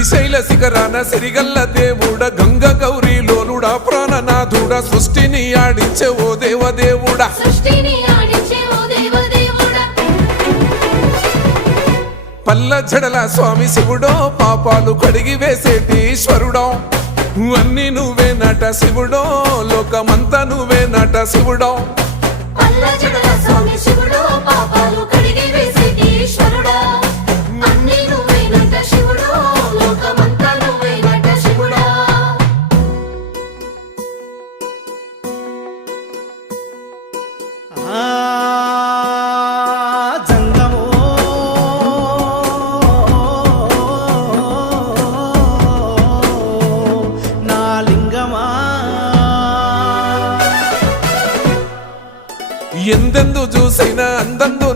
శ్రీశైల శిఖరాన సిరిగల్ల దేవుడ గంగ గౌరీ లోలుడా ప్రాణనాథుడా సృష్టిని ఆడించే ఓ దేవదేవుడా పల్ల జడల స్వామి శివుడో పాపాలు కడిగి వేసేటి ఈశ్వరుడో అన్ని నువ్వే నట శివుడో లోకమంతా నువ్వే నట శివుడో ఎందెందు చూసైనా అందందు